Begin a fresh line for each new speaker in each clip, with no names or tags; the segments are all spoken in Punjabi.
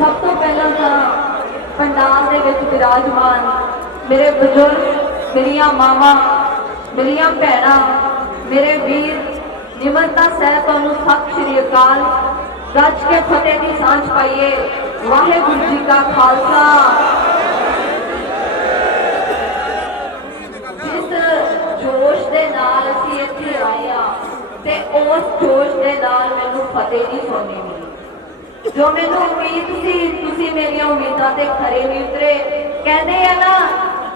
ਸਭ ਤੋਂ ਪਹਿਲਾਂ ਤਾਂ ਪੰਡਾਲ ਦੇ ਵਿੱਚ ਵਿਰਾਜਮਾਨ ਮੇਰੇ ਬਜ਼ੁਰਗ, ਮੇਰੀਆਂ ਮਾਵਾਂ, ਮੇਰੀਆਂ ਭੈਣਾਂ, ਮੇਰੇ ਵੀਰ, ਨਿਮਰਤਾ ਸਹਿ ਤੁਹਾਨੂੰ ਸਤਿ ਸ਼੍ਰੀ ਅਕਾਲ। ਗੱਜ ਕੇ ਫਤਿਹ ਦੀ ਸਾਂਝ ਪਾਈਏ। ਵਾਹਿਗੁਰੂ ਜੀ ਕਾ ਖਾਲਸਾ। ਜਿਸ ਜੋਸ਼ ਦੇ ਨਾਲ ਅਸੀਂ ਇੱਥੇ ਆਏ ਆ ਤੇ ਉਸ ਜੋਸ਼ ਦੇ ਨਾਲ ਮੈਨੂੰ ਫਤਿਹ ਦੀ ਸੁਣਨੀ ਮਿਲੀ। ਜੋ ਮੈਨੂੰ ਉਮੀਦ ਸੀ, ਤੁਸੀਂ ਮੇਰੀਆਂ ਉਮੀਦਾਂ ਤੇ ਖਰੇ ਨਹੀਂ ਉਤਰੇ। ਕਹਿੰਦੇ ਆ ਨਾ,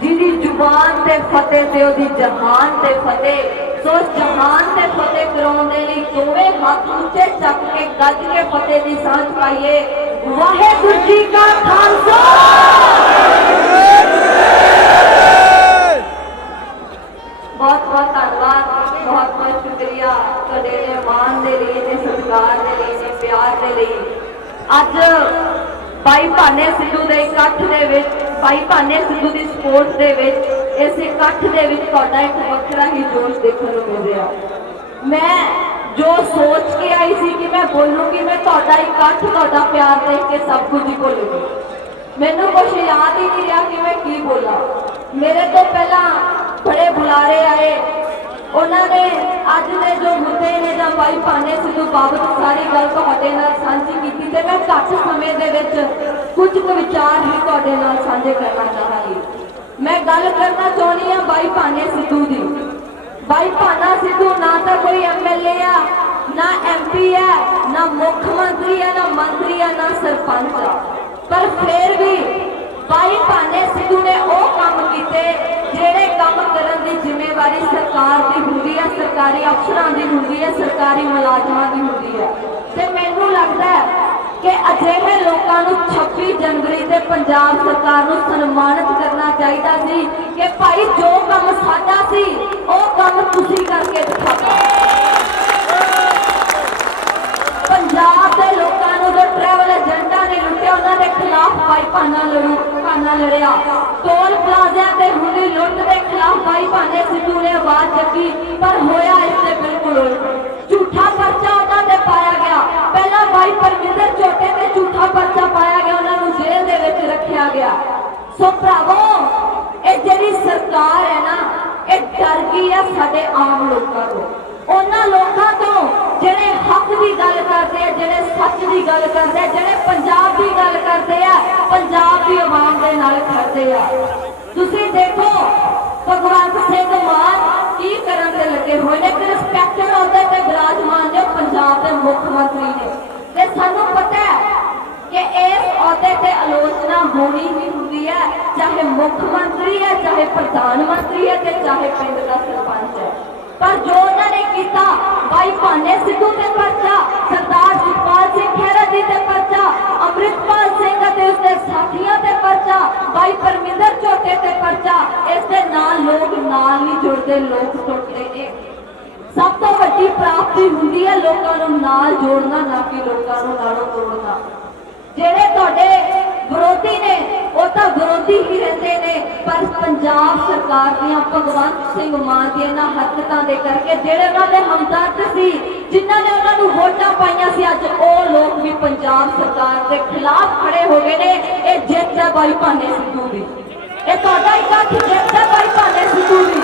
ਜਿਹਦੀ ਜ਼ੁਬਾਨ ਤੇ ਫਤਿਹ ਤੇ ਉਹਦੀ ਜਹਾਨ ਤੇ ਫਤਿਹ। ਸੋ ਜਹਾਨ ਤੇ ਫਤਿਹ ਕਰਾਉਣ ਦੇ ਲਈ ਦੋਵੇਂ ਹੱਥ ਉੱਚੇ ਚੱਕ ਕੇ ਗੱਜ ਕੇ ਫਤਿਹ ਦੀ ਸਾਂਝ ਪਾਈਏ। ਵਾਹਿਗੁਰੂ ਜੀ ਕਾ ਖਾਲਸਾ ਬਹੁਤ ਬਹੁਤ ਧੰਨਵਾਦ ਬਹੁਤ ਬਹੁਤ ਸ਼ੁਕਰੀਆ ਤੁਹਾਡੇ ਦੇ ਮਾਣ ਦੇ ਲਈ ਤੇ ਸਤਿਕਾਰ ਦੇ ਲਈ ਤੇ ਪਿਆਰ ਦੇ ਲਈ ਅੱਜ ਭਾਈ ਭਾਨੇ ਸਿੱਧੂ ਦੇ ਇਕੱਠ ਦੇ ਵਿੱਚ ਭਾਈ ਭਾਨੇ ਸਿੱਧੂ ਦੀ ਸਪੋਰਟ ਦੇ ਵਿੱਚ, ਇਸ ਇਕੱਠ ਦੇ ਵਿੱਚ ਤੁਹਾਡਾ ਇੱਕ ਵੱਖਰਾ ਹੀ ਜੋਸ਼ ਦੇਖਣ ਨੂੰ ਮਿਲ ਰਿਹਾ। ਮੈਂ ਜੋ ਸੋਚ ਕੇ ਆਈ ਸੀ ਕਿ ਮੈਂ ਬੋਲੂੰਗੀ, ਮੈਂ ਤੁਹਾਡਾ ਇਕੱਠ, ਤੁਹਾਡਾ ਪਿਆਰ ਦੇਖ ਕੇ ਸਭ ਕੁਝ ਹੀ ਭੁੱਲ ਗਈ। ਮੈਨੂੰ ਕੁਝ ਯਾਦ ਹੀ ਨਹੀਂ ਰਿਹਾ ਕਿ ਮੈਂ ਕੀ ਬੋਲਾਂ। ਮੇਰੇ ਤੋਂ ਪਹਿਲਾਂ ਬੜੇ ਬੁਲਾਰੇ ਆਏ। ਉਹਨਾਂ ਨੇ ਅੱਜ ਦੇ ਜੋ ਮੁੱਦੇ ਨੇ ਜਾਂ ਭਾਈ ਭਾਨੇ ਸਿੱਧੂ ਬਾਬਤ, ਸਾਰੀ ਗੱਲ ਤੁਹਾਡੇ ਨਾਲ ਸਾਂਝੀ ਕੀਤੀ ਤੇ ਮੈਂ ਘੱਟ ਸਮੇਂ ਦੇ ਵਿੱਚ ਕੁਝ ਕੁ ਵਿਚਾਰ ਹੀ ਤੁਹਾਡੇ ਨਾਲ ਸਾਂਝੇ ਕਰਨਾ ਚਾਹਾਂਗੀ। ਮੈਂ ਗੱਲ ਕਰਨਾ ਚਾਹੁੰਦੀ ਹਾਂ ਬਾਈ ਭਾਨੇ ਸਿੱਧੂ ਦੀ। ਬਾਈ ਭਾਨਾ ਸਿੱਧੂ ਨਾ ਤਾਂ ਕੋਈ ਐਮਐਲਏ ਆ, ਨਾ ਐਮਪੀ ਹੈ ਨਾ ਮੁੱਖ ਮੰਤਰੀ ਹੈ ਨਾ ਮੰਤਰੀ ਆ, ਨਾ ਸਰਪੰਚ ਆ। ਪਰ ਫਿਰ ਵੀ ਬਾਈ ਭਾਨੇ ਸਿੱਧੂ ਨੇ ਉਹ ਕੰਮ ਕੀਤੇ ਜਿਹੜੇ ਕੰਮ ਕਰਨ ਦੀ ਜ਼ਿੰਮੇਵਾਰੀ ਸਰਕਾਰ ਦੀ ਹੁੰਦੀ ਹੈ ਸਰਕਾਰੀ ਅਫਸਰਾਂ ਦੀ ਹੁੰਦੀ ਹੈ ਸਰਕਾਰੀ ਮੁਲਾਜ਼ਮਾਂ ਦੀ ਹੁੰਦੀ ਹੈ ਤੇ ਮੈਨੂੰ ਲੱਗਦਾ ਹੈ ਕਿ ਅਜਿਹੇ ਲੋਕਾਂ ਨੂੰ 26 ਜਨਵਰੀ ਤੇ ਪੰਜਾਬ ਸਰਕਾਰ ਨੂੰ ਸਨਮਾਨਿਤ ਕਰਨਾ ਚਾਹੀਦਾ ਸੀ ਕਿ ਭਾਈ ਜੋ ਕੰਮ ਸਾਡਾ ਸੀ, ਉਹ ਕੰਮ ਤੁਸੀਂ ਕਰਕੇ ਦਿਖਾਤਾ। ਪੰਜਾਬ ਦੇ ਲੋਕਾਂ ਨੂੰ ਜੋ ਟਰੈਵਲ ਏਜੰਟਾਂ ਨੇ ਲੁੱਟਿਆ, ਉਹਨਾਂ ਦੇ ਖਿਲਾਫ ਭਾਈ ਭਾਨਾ ਲੜੂ, ਭਾਨਾ ਲੜਿਆ। ਟੋਲ ਪਲਾਜ਼ਿਆਂ ਤੇ ਹੁੰਦੀ ਲੁੱਟ ਦੇ ਖਿਲਾਫ ਭਾਈ ਭਾਨੇ ਸਿੱਧੂ ਨੇ ਆਵਾਜ਼ ਚੱਕੀ, ਪਰ ਹੋਇਆ ਇਸ ਤੇ ਸੋ ਭਰਾਵੋ, ਇਹ ਜਿਹੜੀ ਸਰਕਾਰ ਹੈ ਨਾ, ਇਹ ਡਰ ਗਈ ਆ ਸਾਡੇ ਆਮ ਲੋਕਾਂ ਤੋਂ। ਉਹਨਾਂ ਲੋਕਾਂ ਤੋਂ ਜਿਹੜੇ ਹੱਕ ਦੀ ਗੱਲ ਕਰਦੇ ਆ, ਜਿਹੜੇ ਸੱਚ ਦੀ ਗੱਲ ਕਰਦੇ ਆ, ਜਿਹੜੇ ਪੰਜਾਬ ਦੀ ਗੱਲ ਕਰਦੇ ਆ, ਪੰਜਾਬ ਦੀ ਆਵਾਮ ਦੇ ਨਾਲ ਖੜਦੇ ਆ। ਤੁਸੀਂ ਦੇਖੋ, ਭਗਵੰਤ ਸਿੰਘ ਮਾਨ ਕੀ ਕਰਨ ਤੇ ਲੱਗੇ ਹੋਏ ਨੇ? ਕਿ ਰਿਸਪੈਕਟਡ ਅਹੁਦੇ ਤੇ ਵਿਰਾਜਮਾਨ ਨੇ ਪੰਜਾਬ ਦੇ ਮੁੱਖ ਮੰਤਰੀ ਨੇ ਤੇ ਸਾਨੂੰ ਪਤਾ ਹੈ ਕਿ ਇਸ ਅਹੁਦੇ ਤੇ ਆਲੋਚਨਾ ਹੋਣੀ ਹੀ ਹੁੰਦੀ ਹੈ, ਚਾਹੇ ਮੁੱਖ ਮੰਤਰੀ ਹੈ, ਚਾਹੇ ਪ੍ਰਧਾਨ ਮੰਤਰੀ ਹੈ ਤੇ ਚਾਹੇ ਪਿੰਡ ਦਾ ਸਰਪੰਚ ਹੈ। ਪਰ ਜੋ ਉਹਨਾਂ ਨੇ ਕੀਤਾ ਭਾਈ ਭਾਨੇ ਸਿੱਧੂ ਤੇ ਪਰਚਾ, ਸਰਦਾਰ ਸੁਖਪਾਲ ਸਿੰਘ ਖਹਿਰਾ ਜੀ ਤੇ ਪਰਚਾ, ਅੰਮ੍ਰਿਤਪਾਲ ਸਿੰਘ ਅਤੇ ਉਸਦੇ ਸਾਥੀਆਂ ਤੇ ਪਰਚਾ ਭਾਈ ਪਰਮਿੰਦਰ ਝੋਟੇ ਤੇ ਪਰਚਾ, ਇਸ ਦੇ ਨਾਲ ਲੋਕ ਨਾਲ ਨਹੀਂ ਜੁੜਦੇ, ਲੋਕ ਟੁੱਟਦੇ ਨੇ। ਸਭ ਤੋਂ ਵੱਡੀ ਪ੍ਰਾਪਤੀ ਹੁੰਦੀ ਹੈ ਲੋਕਾਂ ਨੂੰ ਨਾਲ ਜੋੜਨਾ, ਨਾ ਕਿ ਲੋਕਾਂ ਨੂੰ ਨਾਲੋਂ ਤੋੜਨਾ। ਜਿਹੜੇ ਤੁਹਾਡੇ ਵਿਰੋਧੀ ਹੀ ਰਹਿੰਦੇ ਨੇ, ਪਰ ਪੰਜਾਬ ਸਰਕਾਰ ਦੀਆਂ ਭਗਵੰਤ ਸਿੰਘ ਮਾਨ ਦੀਆਂ ਇਹਨਾਂ ਹਰਕਤਾਂ ਦੇ ਕਰਕੇ ਜਿਹੜੇ ਉਹਨਾਂ ਦੇ ਹਮਦਰਦ ਸੀ, ਜਿਨ੍ਹਾਂ ਨੇ ਉਹਨਾਂ ਨੂੰ ਵੋਟਾਂ ਪਾਈਆਂ ਸੀ, ਅੱਜ ਉਹ ਲੋਕ ਵੀ ਪੰਜਾਬ ਸਰਕਾਰ ਦੇ ਖਿਲਾਫ ਖੜੇ ਹੋ ਗਏ ਨੇ। ਇਹ ਜਿੱਤ ਹੈ ਬਾਈ ਭਾਨੇ ਸਿੱਧੂ ਦੀ ਇਹ ਤੁਹਾਡਾ ਇਕੱਠ ਜਿੱਤ ਹੈ ਬਾਈ ਭਾਨੇ ਸਿੱਧੂ ਦੀ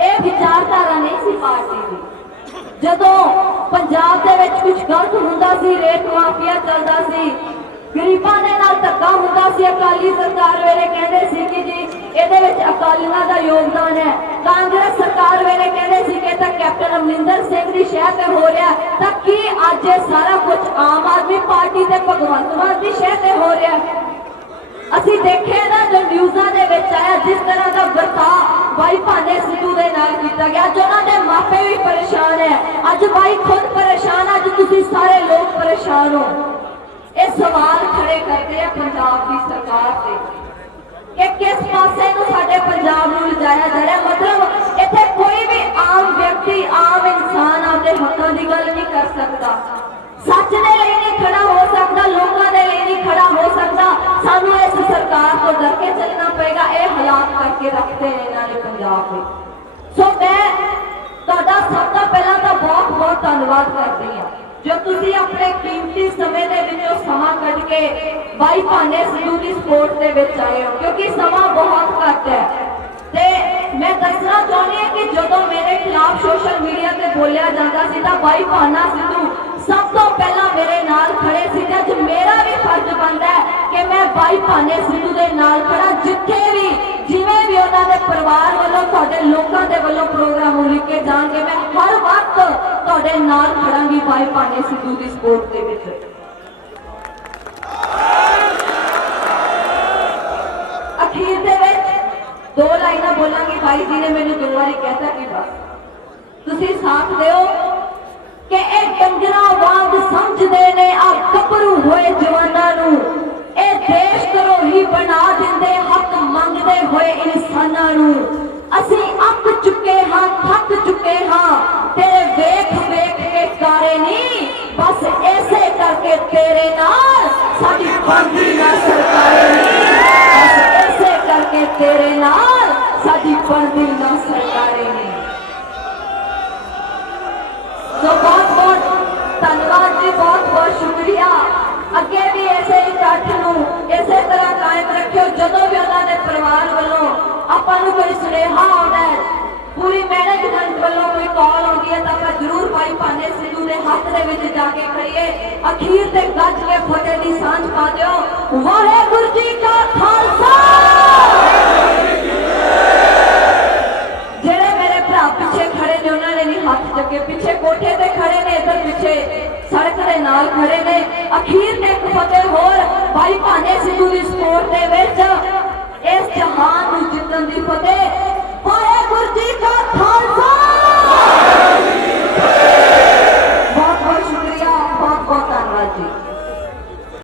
ਇਹ ਵਿਚਾਰਧਾਰਾ ਨਹੀਂ ਸੀ ਪਾਰਟੀ ਦੀ। ਜਦੋਂ ਪੰਜਾਬ ਦੇ ਵਿੱਚ ਕੁਝ ਗਲਤ ਹੁੰਦਾ ਸੀ, ਰੇਤ ਮਾਫੀਆ ਚੱਲਦਾ ਸੀ, ਗਰੀਬਾਂ ਦੇ ਨਾਲ ਧੱਕਾ ਹੁੰਦਾ ਸੀ, ਅਕਾਲੀ ਸਰਕਾਰ ਵੇਲੇ ਕਹਿੰਦੇ ਸੀ ਕਿ ਜੀ, ਇਹਦੇ ਵਿੱਚ ਅਕਾਲੀਆਂ ਦਾ ਯੋਗਦਾਨ ਹੈ। ਕਾਂਗਰਸ ਸਰਕਾਰ ਵੇਲੇ ਕਹਿੰਦੇ ਸੀ ਕਿ ਤਾਂ ਕੈਪਟਨ ਅਮਰਿੰਦਰ ਸਿੰਘ ਦੀ ਸ਼ਹਿ ਤੇ ਹੋ ਰਿਹਾ ਤਾਂ ਕੀ ਅੱਜ ਇਹ ਸਾਰਾ ਕੁਝ ਆਮ ਆਦਮੀ ਪਾਰਟੀ ਤੇ ਭਗਵੰਤ ਮਾਨ ਦੀ ਸ਼ਹਿ ਤੇ ਹੋ ਰਿਹਾ ਅਸੀਂ ਦੇਖਿਆ ਨਾ ਜੋ ਨਿਊਜ਼ਾਂ ਦੇ ਵਿੱਚ ਆਇਆ, ਜਿਸ ਤਰ੍ਹਾਂ ਦਾ ਵਰਤਾ ਬਾਈ ਅੱਜ ਬਾਈ ਖੁਦ ਪਰੇਸ਼ਾਨ ਅੱਜ ਤੁਸੀਂ ਸਾਰੇ ਲੋਕ ਪਰੇਸ਼ਾਨ ਹੋ। ਇਹ ਸਵਾਲ ਖੜੇ ਕਰਦੇ ਆ ਪੰਜਾਬ ਦੀ ਸਰਕਾਰ ਤੇ ਕਿ ਕਿਸ ਪਾਸੇ ਨੂੰ ਸਾਡੇ ਪੰਜਾਬ ਨੂੰ ਲਿਜਾਇਆ ਜਾ ਰਿਹਾ ਮਤਲਬ ਇੱਥੇ ਕੋਈ ਵੀ ਆਮ ਵਿਅਕਤੀ, ਆਮ ਇਨਸਾਨ ਆਪਦੇ ਹੱਕਾਂ ਦੀ ਗੱਲ ਨਹੀਂ ਕਰ ਸਕਦਾ। ਸੱਚ ਦੇ ਲਈ ਨਹੀਂ ਖੜਾ ਹੋ ਸਕਦਾ, ਲੋਕਾਂ ਦੇ ਲਈ ਨਹੀਂ ਖੜਾ ਹੋ ਸਕਦਾ। ਸਾਨੂੰ ਇਸ ਸਰਕਾਰ ਤੋਂ ਡਰ ਕੇ ਚੱਲਣਾ ਪਏਗਾ, ਇਹ ਹਾਲਾਤ ਕਰਕੇ ਰੱਖਦੇ ਨੇ ਇਹਨਾਂ ਨੇ ਪੰਜਾਬ ਦੇ ਸੋ ਮੈਂ ਤੁਹਾਡਾ ਸਭ ਤੋਂ ਪਹਿਲਾਂ ਬਹੁਤ ਬਹੁਤ ਧੰਨਵਾਦ ਧੰਨਵਾਦ ਕਰਦੀ ਹਾਂ ਜੋ ਤੁਸੀਂ ਆਪਣੇ ਕੀਮਤੀ ਸਮੇਂ ਦੇ ਵਿੱਚੋਂ ਸਮਾਂ ਕੱਢ ਕੇ ਬਾਈ ਭਾਨੇ ਸਿੱਧੂ ਦੀ ਸਪੋਰਟ ਦੇ ਵਿੱਚ ਆਏ ਹੋ ਕਿਉਂਕਿ ਸਮਾਂ ਬਹੁਤ ਘੱਟ ਹੈ ਤੇ ਮੈਂ ਦੱਸਣਾ ਚਾਹੁੰਦੀ ਹਾਂ ਕਿ ਜਦੋਂ ਮੇਰੇ ਖਿਲਾਫ ਸੋਸ਼ਲ ਮੀਡੀਆ ਤੇ ਬੋਲਿਆ ਜਾਂਦਾ ਸੀ ਤਾਂ ਬਾਈ ਭਾਨਾ ਸਿੱਧੂ ਸਭ ਤੋਂ ਪਹਿਲਾਂ ਮੇਰੇ ਨਾਲ ਖੜੇ ਸੀ ਤੇ ਅੱਜ ਮੇਰਾ ਵੀ ਫਰਜ਼ ਬਣਦਾ ਹੈ ਕਿ ਮੈਂ ਬਾਈ ਭਾਨੇ ਸਿੱਧੂ ਦੇ ਨਾਲ ਖੜਾ ਜਿੱਥੇ ਵੀ ਜਿਵੇਂ ਵੀ ਉਹਨਾਂ ਦੇ ਪਰਿਵਾਰ ਵੱਲੋਂ ਤੁਹਾਡੇ ਲੋਕਾਂ ਦੇ ਵੱਲੋਂ ਪ੍ਰੋਗਰਾਮ ਉਲੀਕੇ ਜਾਣਗੇ ਮੈਂ ਹਰ ਵਕਤ ਤੁਹਾਡੇ ਨਾਲ ਖੜਾਂਗੀ ਭਾਈ ਭਾਨੇ ਸਿੱਧੂ ਦੀ ਸਪੋਰਟ ਦੇ ਵਿੱਚ। ਅਖੀਰ ਦੇ ਵਿੱਚ ਦੋ ਲਾਈਨਾਂ ਬੋਲਾਂਗੀ ਭਾਈ ਜੀ ਨੇ ਮੈਨੂੰ ਦੋ ਵਾਰੀ ਕਹਿਤਾ ਕਿ ਬਸ। ਤੁਸੀਂ ਸਾਥ ਦਿਓ ਕਿ ਇਹ ਡੰਗਰਾਂ ਵਾਂਗ ਸਮਝਦੇ ਨੇ ਆ ਗੱਭਰੂ ਹੋਏ ਜਵਾਨਾਂ ਨੂੰ। ਇਹ ਦੇਸ਼ ਕਰੋਹੀ ਬਣਾ ਦਿੰਦੇ, ਹੱਕ ਮੰਗਦੇ ਹੋਏ ਇਨਸਾਨਾਂ ਨੂੰ। ਅਸੀਂ ਅੱਕ ਚੁੱਕੇ ਹਾਂ, ਥੱਕ ਚੁੱਕੇ ਸਾਡੀ ਬੰਦੀ ਸਰਕਾਰੇ ਨਹੀਂ ਕਰਕੇ ਤੇਰੇ ਨਾਲ ਸਾਡੀ ਬਣਦੀ ਨਾ ਸਰਕਾਰੇ ਨੇ। ਸੋ ਬਹੁਤ ਬਹੁਤ ਧੰਨਵਾਦ ਜੀ, ਬਹੁਤ ਬਹੁਤ ਸ਼ੁਕਰੀਆ। ਅੱਗੇ ਵੀ ਐਸੇ ਇਕੱਠ ਨੂੰ ਇਸੇ ਤਰ੍ਹਾਂ ਕਾਇਮ ਰੱਖਿਓ, ਜਦੋਂ ਵੀ ਉਹਨਾਂ ਦੇ ਪਰਿਵਾਰ ਵੱਲੋਂ ਆਪਾਂ ਨੂੰ ਕੋਈ ਸੁਨੇਹਾ ਪੂਰੀ ਮੈਨੇਜਮੈਂਟ ਵੱਲੋਂ ਕੋਈ ਕਾਲ ਆਉਂਦੀ ਹੈ ਤਾਂ ਆਪਾਂ ਜ਼ਰੂਰ ਭਾਈ ਭਾਨੇ ਸਿੱਧੂ ਦੇ ਹੱਥ ਦੇ ਵਿੱਚ ਜਾ ਕੇ ਖੜੀਏ ਅਖੀਰ ਤੇ ਗੱਜ ਕੇ ਫਤਿਹ ਦੀ ਸਾਂਝ ਪਾ ਦਿਓ। ਵਾਹਿਗੁਰੂ ਜੀ ਕਾ ਖਾਲਸਾ! ਜਿਹੜੇ ਮੇਰੇ ਭਰਾ ਪਿੱਛੇ ਖੜੇ ਨੇ, ਉਹਨਾਂ ਨੇ ਨਹੀਂ ਹੱਥ ਚੱਕੇ। ਪਿੱਛੇ ਕੋਠੇ ਤੇ ਖੜੇ ਨੇ, ਇੱਧਰ ਪਿੱਛੇ ਸੜਕ ਦੇ ਨਾਲ ਖੜੇ ਨੇ। ਅਖੀਰ ਤੇ ਇੱਕ ਫਤਿਹ ਹੋਰ ਭਾਈ ਭਾਨੇ ਸਿੱਧੂ ਦੀ ਸਪੋਰਟ ਦੇ นัทพรส